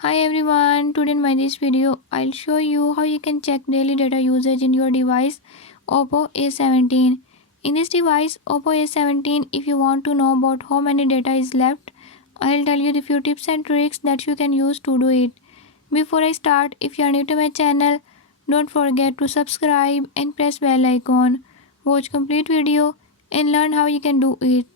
Hi everyone, today in my this video I'll show you how you can check daily data usage in your device Oppo A17. In this device Oppo A17, if you want to know about how many data is left, I'll tell you the few tips and tricks that you can use to do it. Before I start, if you are new to my channel, don't forget to subscribe and press bell icon. Watch complete video and learn how you can do it.